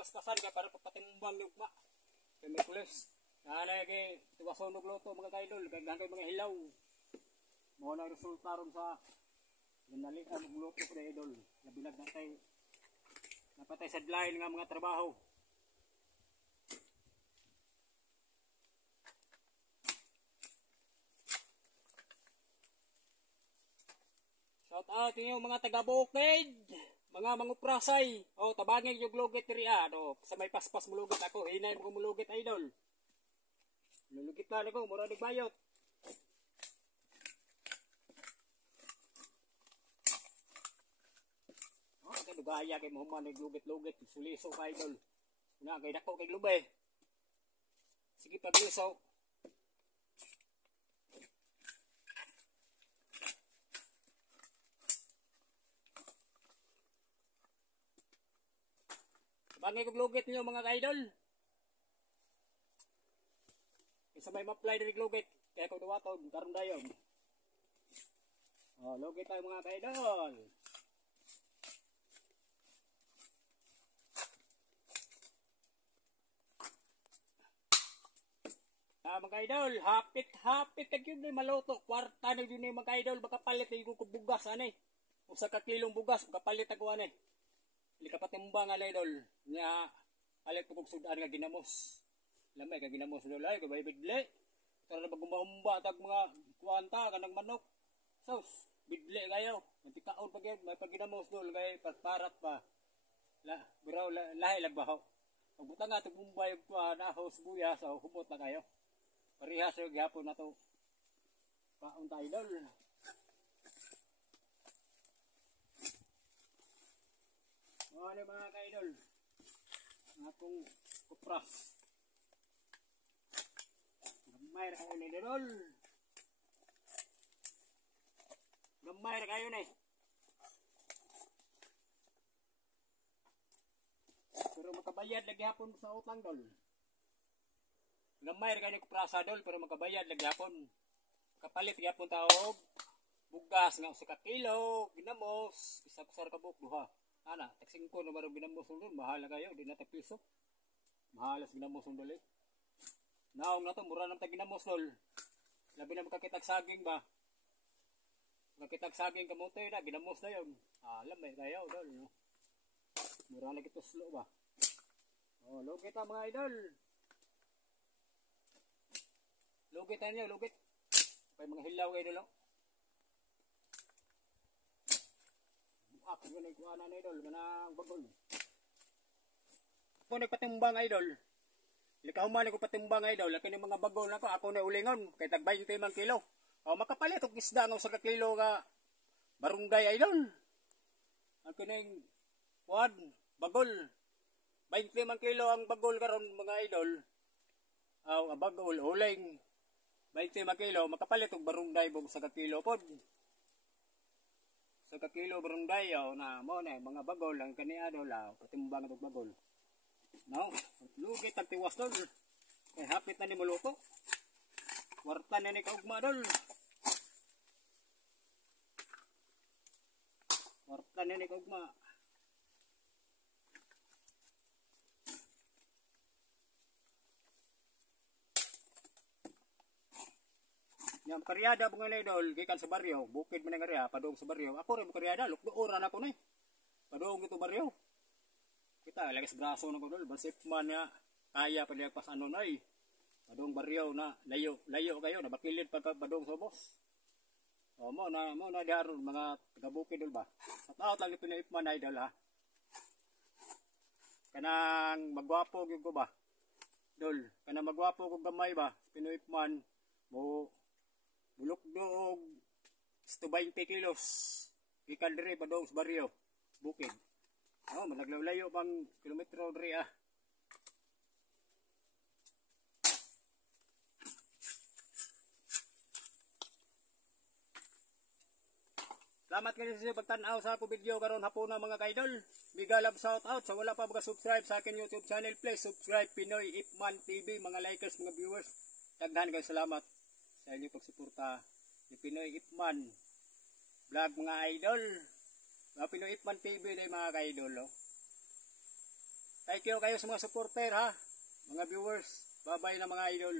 paspasan kaya para papatimbang yung ugma. Kaya may kulis. Nanay kay tuwasunog luto mga kaidol. Kaya kay mga hilaw. Mga na resulta ron sa ginalikan ng luto ko na idol. Nabilag natay napatay sa dlain nga mga trabaho. Shout out yung mga taga-Bukid, mga manguprasay. O tabangin yung lugit riya. Sa may paspas mulugit ako, hinay mo mulugit idol. Lulugit na ako, mura nagbayot. Kaya dugaya kay Muhammad naglugit-lugit, suliso ka idol. Una kay dako kay lubay. Sige pagliso. Bangay kog lugit niyo mga ka-idol. Isa may ma-apply diri lugit kaya ko duwaton karon dayon. Oh, lugit tayo mga ka-idol. Mga ka-idol, hapit kag yun ni maluto. Kwarta na yun ni mga ka-idol, baka palit na yung bugas anay. Usa ka kilong bugas, baka palit ako anay. Hindi ka patimbang nga idol. Nga, palit ko kong sudan nga ginamos. Lamay ka ginamos lulay, kabay bidli. Tara na bagumba tag mga kuwanta, kanang manok. Sos, bidli kayo. Nantikaon pag yun, may pagginamos dol, kay parat pa. Bro, lahi lagbaho. Pagbuta nga, tagbumbay yung nahos buya, so humot na kayo. Parihas yung gapon na to. Kaon tayo idol. Ano mga ka-idol? Atong kupras. Gamay na kayo na idol. Gamay na kayo na eh. Pero makabayad lagi hapon sa utang dol. Gamay na kayo na kuprasa dol pero makabayad lagi hapon. Kapalit lagi hapon taog. Bugas nga sa kakilo. Ginamos. Isa kusar kabuk duha. Ana, taksing ko na marang ginamos doon, mahal na kayo, di na tagpiso. Mahalas ginamos doon eh. Naong na to, mura naman tag ginamos doon. Labi na makakitag saging ba? Makakitag saging kamote na, ginamos na yun. Alam eh, kayo doon. No? Mura lagi tuslo ba? Oh, lugit ang mga idol. Lugit niyo, lugit. May mga hilaw kayo doon. Ako ganun ko na idol, manang bagol. Ako nagpatimbang idol. Likahuman ko patimbang idol, laki ng mga bagol nako, ako na ulingon kay tag 20 man kilo. O makapalit og isda ng sa kilo nga barangay idol. Ako ning wad bagol. 20 man kilo ang bagol karon mga idol. Aw bagol uling 20 man kilo makapalit og barangay bog sa kilo pod. Sa kakilo barangay na mo na mga bagol ang kaniado la patimbang og bagol. No, lugit ang tiwas dol. Kay hapit na ni muluto. Kwarta na ni kaugma dol. Kwarta na ni kaugma. Yang karyada mga idol, gikan sa baryo, bukid man nga riya, padung sa baryo. Ako rin mo karyada, lukduoran ako na eh. Padung ito baryo. Kita, lagi sa braso na ko dol, basip man nga, kaya pa niya pas ano na eh. Padung baryo na, layo kayo, nabakilid pa padung sa bos. O mo na diharon, mga taga-bukid dol ba. Sa taot lang ni Pinoyipman na idol ha. Kanang magwapo yung ko ba. Dol, kanang magwapo kong gamay ba, Pinoyipman, mo, bulok doog 20 kilos ikan dire padong sa baryo bukid. Managlaw-layo pang kilometro dire Salamat kayo sa pagtanaw sa ako video karon hapon na mga kaidol. Big love shout out sa wala pa subscribe sa akin YouTube channel, please subscribe Pinoy Ipman TV mga likers, mga viewers. Daghan kayo salamat sa inyong pagsuporta ni Pinoy Ipman vlog mga idol. Pinoy Ipman TV day mga kaidol. Thank you kayo sa mga supporter ha. Mga viewers. Bye-bye na mga idol.